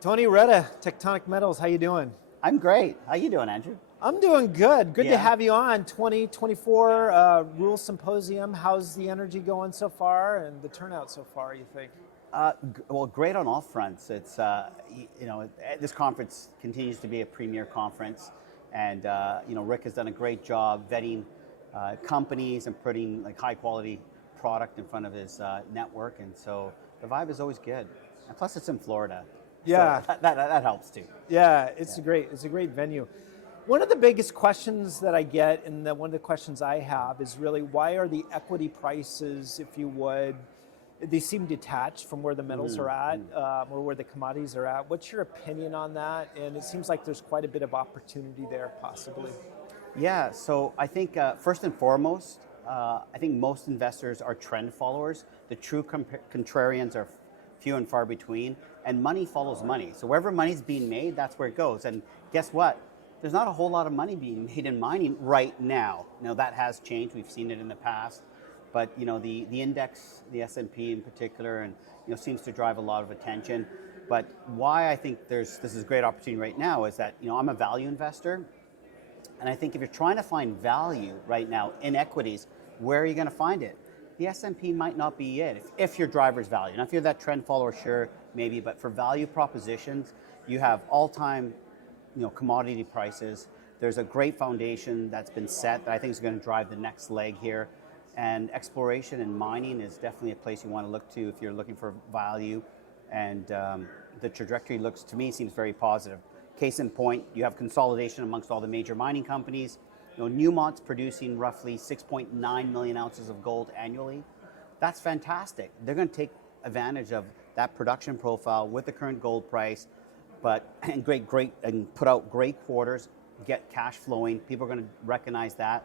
Tony, Reda, Tectonic Metals, how you doing? I'm great. How you doing, Andrew? I'm doing good. Good Yeah. to have you on. 2024 Rule Symposium. How's the energy going so far and the turnout so far, you think? Well, great on all fronts. It's this conference continues to be a premier conference, and Rick has done a great job vetting companies and putting like high quality product in front of his network, and so the vibe is always good. And plus, it's in Florida. Yeah, so that helps too. Yeah, it's a great venue. One of the biggest questions that I get, and one of the questions I have, is really why are the equity prices, if you would, they seem detached from where the metals are at, or where the commodities are at. What's your opinion on that? And it seems like there's quite a bit of opportunity there, possibly. Yeah, so I think first and foremost, I think most investors are trend followers. The true contrarians are few and far between, and money follows money. So wherever money's being made, that's where it goes. And guess what? There's not a whole lot of money being made in mining right now. Now that has changed. We've seen it in the past, but the index, the S&P in particular, and seems to drive a lot of attention. But why I think this is a great opportunity right now is that I'm a value investor, and I think if you're trying to find value right now in equities, where are you going to find it? The S&P might not be it if your driver's value. Now, if you're that trend follower, sure, maybe, but for value propositions, you have all-time commodity prices. There's a great foundation that's been set that I think is going to drive the next leg here. And exploration and mining is definitely a place you want to look to if you're looking for value. And the trajectory to me, seems very positive. Case in point, you have consolidation amongst all the major mining companies. Newmont's producing roughly 6.9 million ounces of gold annually. That's fantastic. They're going to take advantage of that production profile with the current gold price, and put out great quarters, get cash flowing. People are going to recognize that,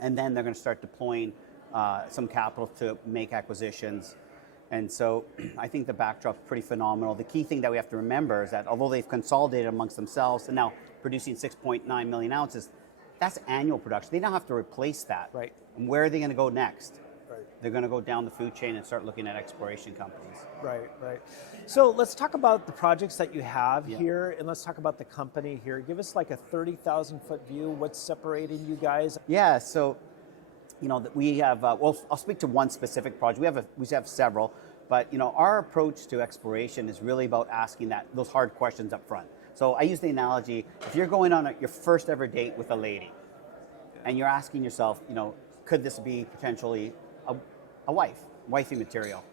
and then they're going to start deploying some capital to make acquisitions. And so I think the backdrop's pretty phenomenal. The key thing that we have to remember is that although they've consolidated amongst themselves and now producing 6.9 million ounces, that's annual production. They don't have to replace that. Right. And where are they going to go next? Right. They're going to go down the food chain and start looking at exploration companies. Right. So let's talk about the projects that you have here, and let's talk about the company here. Give us like a 30,000-foot view. What's separating you guys? Yeah, so we have, I'll speak to one specific project. We have several, but our approach to exploration is really about asking those hard questions up front. So I use the analogy, if you're going on your first ever date with a lady, and you're asking yourself, could this be potentially a wifey material?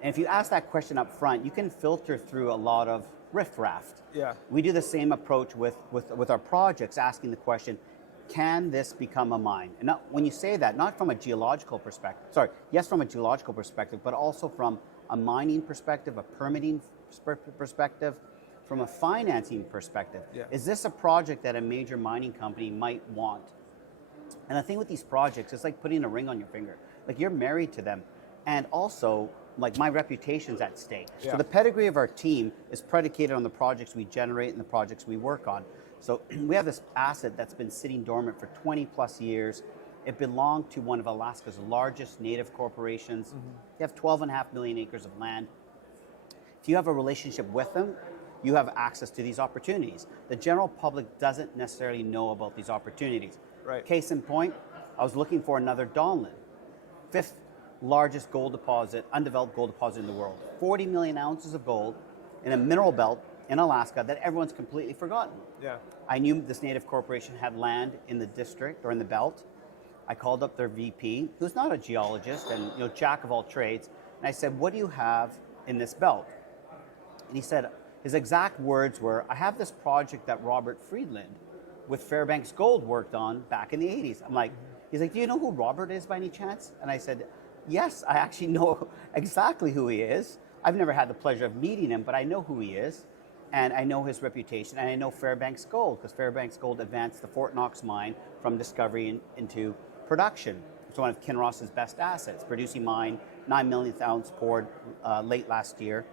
And if you ask that question up front, you can filter through a lot of riffraff. Yeah. We do the same approach with our projects, asking the question, can this become a mine? And when you say that, not from a geological perspective, yes, from a geological perspective, but also from a mining perspective, a permitting perspective, from a financing perspective. Yeah. Is this a project that a major mining company might want? And the thing with these projects, it's like putting a ring on your finger. Like you're married to them. And also, like my reputation's at stake. Yeah. So the pedigree of our team is predicated on the projects we generate and the projects we work on. So we have this asset that's been sitting dormant for 20 plus years. It belonged to one of Alaska's largest native corporations. They have 12.5 million acres of land. If you have a relationship with them, you have access to these opportunities. The general public doesn't necessarily know about these opportunities. Right. Case in point, I was looking for another Donlin, 5th largest gold deposit, undeveloped gold deposit in the world. 40 million ounces of gold in a mineral belt in Alaska that everyone's completely forgotten. Yeah. I knew this native corporation had land in the district or in the belt. I called up their VP, who's not a geologist and jack of all trades, and I said, what do you have in this belt? And he said, his exact words were, I have this project that Robert Friedland with Fairbanks Gold worked on back in the 80s. I'm like, he's like, do you know who Robert is by any chance? And I said, yes, I actually know exactly who he is. I've never had the pleasure of meeting him, but I know who he is. And I know his reputation, and I know Fairbanks Gold, because Fairbanks Gold advanced the Fort Knox mine from discovery into production. It's one of Kinross's best assets, producing mine, 9 millionth ounce poured late last year.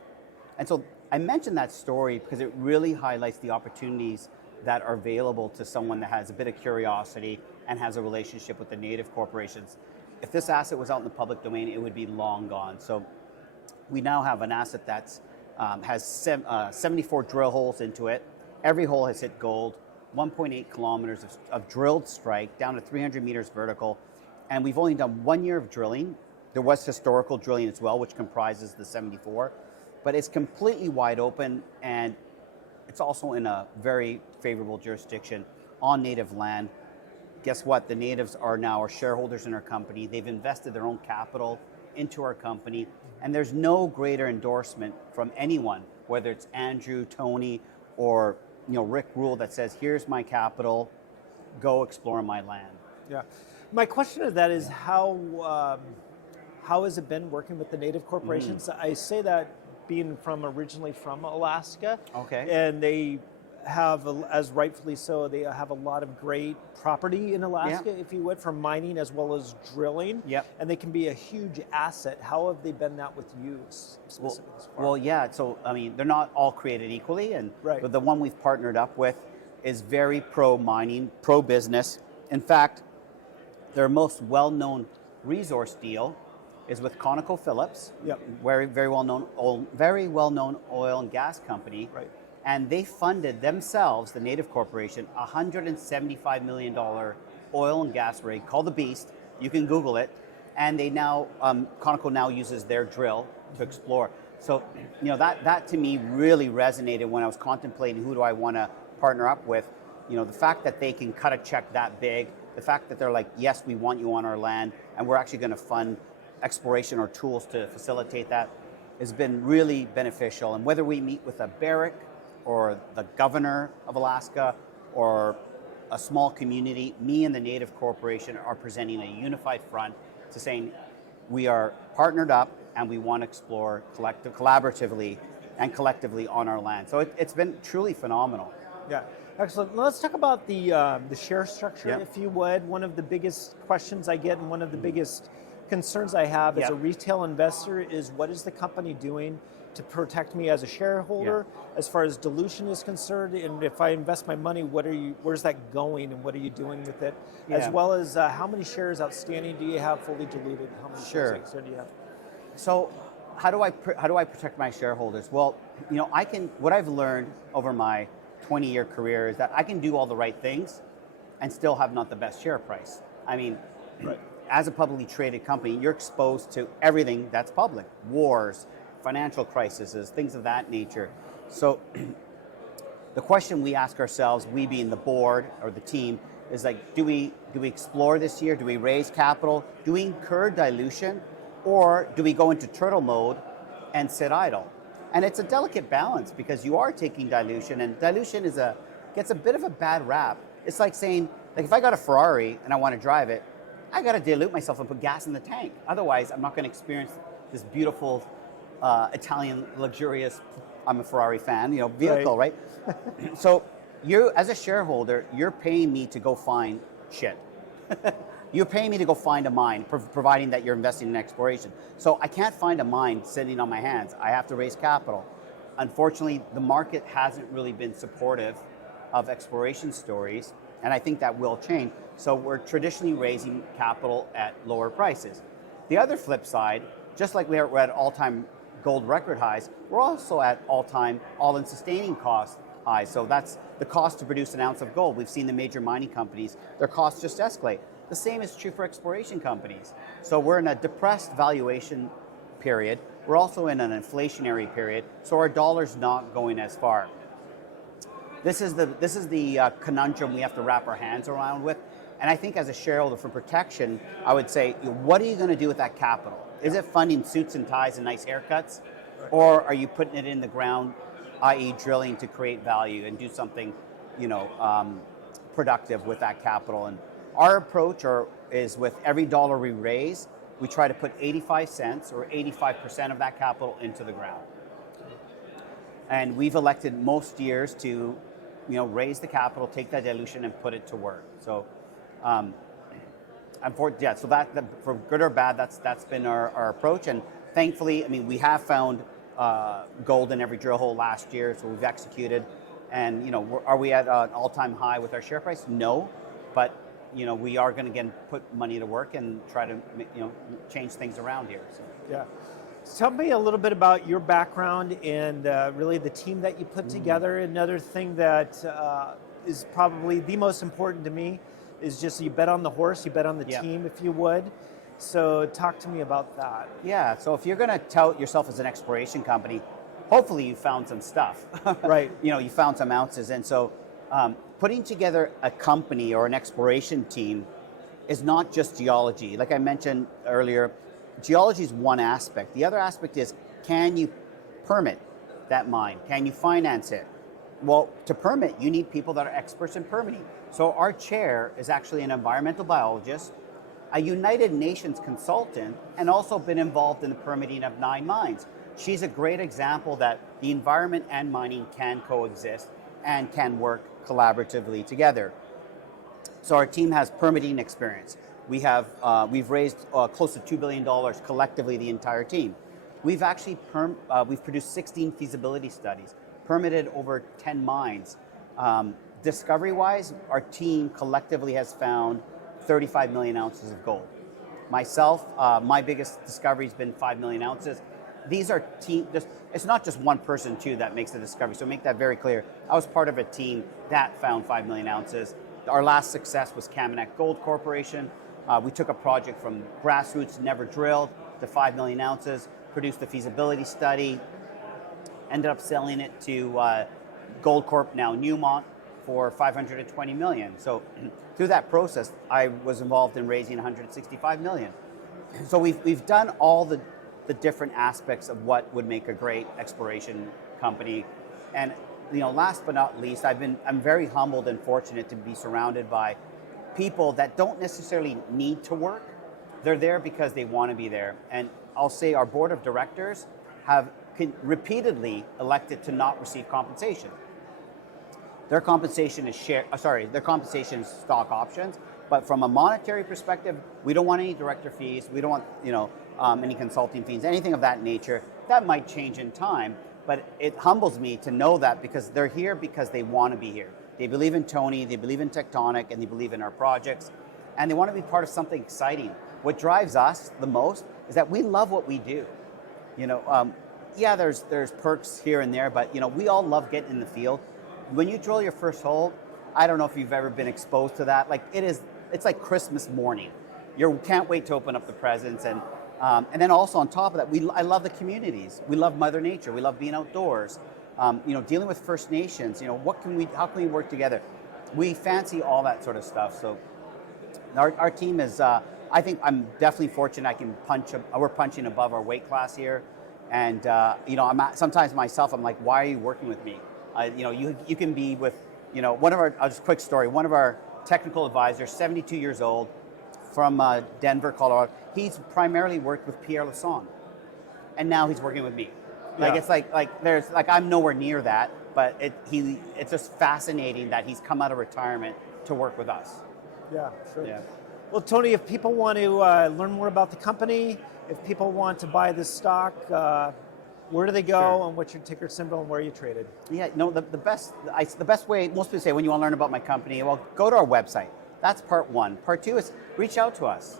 And so I mentioned that story because it really highlights the opportunities that are available to someone that has a bit of curiosity and has a relationship with the native corporations. If this asset was out in the public domain, it would be long gone. So we now have an asset that has 74 drill holes into it. Every hole has hit gold, 1.8 kilometers of drilled strike, down to 300 meters vertical. And we've only done 1 year of drilling. There was historical drilling as well, which comprises the 74. But it's completely wide open, and it's also in a very favorable jurisdiction on native land. Guess what? The natives are now our shareholders in our company. They've invested their own capital into our company, and there's no greater endorsement from anyone, whether it's Andrew, Tony, or Rick Rule, that says, here's my capital, go explore my land. Yeah. My question to that is how has it been working with the native corporations? I say that being originally from Alaska. Okay. And they have, as rightfully so, they have a lot of great property in Alaska, if you would, for mining as well as drilling. Yep. And they can be a huge asset. How have they been that with you specifically? Well, yeah. So, I mean, they're not all created equally. And right. the one we've partnered up with is very pro-mining, pro-business. In fact, their most well-known resource deal is with ConocoPhillips, yep. very well-known oil and gas company. Right. And they funded themselves, the native corporation, $175 million oil and gas rig called the Beast. You can Google it. And they now, Conoco now uses their drill to explore. So, that to me really resonated when I was contemplating who do I want to partner up with. The fact that they can cut a check that big, the fact that they're like, yes, we want you on our land, and we're actually going to fund exploration or tools to facilitate that, has been really beneficial. And whether we meet with a Barrick or the governor of Alaska or a small community, me and the native corporation are presenting a unified front to saying we are partnered up and we want to explore collaboratively and collectively on our land. So it's been truly phenomenal. Yeah, excellent. Let's talk about the share structure, yep. if you would. One of the biggest questions I get and one of the biggest concerns I have as a retail investor is, what is the company doing to protect me as a shareholder as far as dilution is concerned? And if I invest my money, where's that going and what are you doing with it? As well as how many shares outstanding do you have fully diluted? How many shares outstanding do you have? So how do I protect my shareholders? Well, what I've learned over my 20-year career is that I can do all the right things and still have not the best share price. I mean, as a publicly traded company, you're exposed to everything that's public: wars, financial crises, things of that nature. So the question we ask ourselves, we being the board or the team, is like, do we explore this year? Do we raise capital? Do we incur dilution? Or do we go into turtle mode and sit idle? And it's a delicate balance, because you are taking dilution, and dilution gets a bit of a bad rap. It's like saying, if I got a Ferrari and I want to drive it, I got to dilute myself and put gas in the tank. Otherwise, I'm not going to experience this beautiful Italian luxurious, I'm a Ferrari fan, vehicle, right? So you, as a shareholder, you're paying me to go find shit. You're paying me to go find a mine, providing that you're investing in exploration. So I can't find a mine sitting on my hands. I have to raise capital. Unfortunately, the market hasn't really been supportive of exploration stories, and I think that will change. So we're traditionally raising capital at lower prices. The other flip side, just like we're at all-time gold record highs, we're also at all-time all-in sustaining cost highs. So that's the cost to produce an ounce of gold. We've seen the major mining companies, their costs just escalate. The same is true for exploration companies. So we're in a depressed valuation period. We're also in an inflationary period, so our dollar's not going as far. This is the conundrum we have to wrap our hands around with. And I think as a shareholder, for protection, I would say, what are you going to do with that capital? Is it funding suits and ties and nice haircuts? Or are you putting it in the ground, i.e. drilling to create value and do something, productive with that capital? And our approach is with every dollar we raise, we try to put 85 cents or 85% of that capital into the ground. And we've elected most years to, raise the capital, take that dilution, and put it to work. So, so that for good or bad, that's been our approach. And thankfully, we have found gold in every drill hole last year, so we've executed. And are we at an all-time high with our share price? No, but we are going to again put money to work and try to change things around here. So. Yeah. Tell me a little bit about your background and really the team that you put together. Another thing that is probably the most important to me is just you bet on the horse, you bet on the team, if you would. So talk to me about that. Yeah, so if you're going to tout yourself as an exploration company, hopefully you found some stuff. Right. You found some ounces. And so putting together a company or an exploration team is not just geology. Like I mentioned earlier, geology is one aspect. The other aspect is, can you permit that mine? Can you finance it? Well, to permit, you need people that are experts in permitting. So our chair is actually an environmental biologist, a United Nations consultant, and also been involved in the permitting of 9 mines. She's a great example that the environment and mining can coexist and can work collaboratively together. So our team has permitting experience. We've raised close to $2 billion collectively, the entire team. We've actually we've produced 16 feasibility studies, permitted over 10 mines. Discovery-wise, our team collectively has found 35 million ounces of gold. Myself, my biggest discovery has been 5 million ounces. These are it's not just one person too that makes the discovery, so make that very clear. I was part of a team that found 5 million ounces. Our last success was Kaminak Gold Corporation. We took a project from grassroots, never drilled, to 5 million ounces, produced a feasibility study, ended up selling it to Goldcorp, now Newmont, for 520 million. So through that process, I was involved in raising 165 million. So we've done all the different aspects of what would make a great exploration company. And last but not least, I'm very humbled and fortunate to be surrounded by people that don't necessarily need to work. They're there because they want to be there. And I'll say our board of directors have repeatedly elected to not receive compensation. Their compensation is their compensation is stock options. But from a monetary perspective, we don't want any director fees. We don't want any consulting fees, anything of that nature. That might change in time, but it humbles me to know that because they're here because they want to be here. They believe in Tony, they believe in Tectonic, and they believe in our projects, and they want to be part of something exciting. What drives us the most is that we love what we do. There's perks here and there, but we all love getting in the field. When you drill your first hole, I don't know if you've ever been exposed to that. It's like Christmas morning. You can't wait to open up the presents, and then also on top of that, I love the communities. We love Mother Nature. We love being outdoors. Dealing with First Nations. How can we work together? We fancy all that sort of stuff. So our team is. I think I'm definitely fortunate. We're punching above our weight class here, and sometimes myself, I'm like, why are you working with me? You can be with, one of our, just a quick story, one of our technical advisors, 72 years old, from Denver, Colorado. He's primarily worked with Pierre Lassonde, and now he's working with me. It's I'm nowhere near that, but it's just fascinating that he's come out of retirement to work with us. Yeah, sure. Yeah. Well, Tony, if people want to learn more about the company, if people want to buy this stock, where do they go, Sure. and what's your ticker symbol, and where are you traded? Yeah, the best way, most people say when you want to learn about my company, well, go to our website. That's part one. Part two is reach out to us.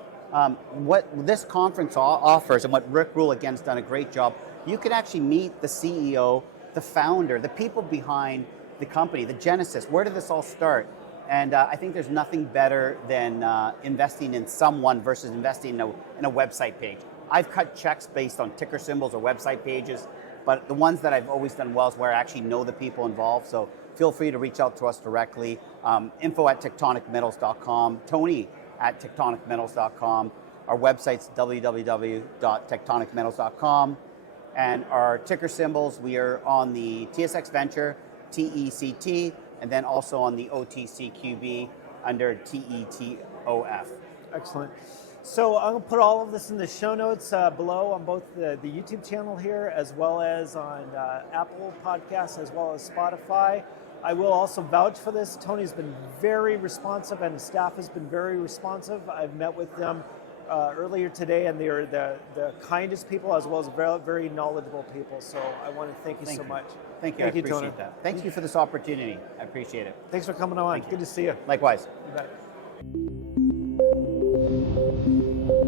What this conference offers, and what Rick Rule again has done a great job, you can actually meet the CEO, the founder, the people behind the company, the genesis. Where did this all start? And I think there's nothing better than investing in someone versus investing in a website page. I've cut checks based on ticker symbols or website pages, but the ones that I've always done well is where I actually know the people involved. So feel free to reach out to us directly. info@tectonicmetals.com, Tony@tectonicmetals.com. Our website's www.tectonicmetals.com. And our ticker symbols, we are on the TSX Venture, TECT, and then also on the OTCQB under TETOF. Excellent. So I'm going to put all of this in the show notes below on both the YouTube channel here, as well as on Apple Podcasts, as well as Spotify. I will also vouch for this. Tony's been very responsive, and his staff has been very responsive. I've met with them earlier today, and they are the kindest people, as well as very, very knowledgeable people. So I want to thank you so much. Thank you. I appreciate that. Thank you for this opportunity. I appreciate it. Thanks for coming on. Good to see you. Likewise. You bet. you.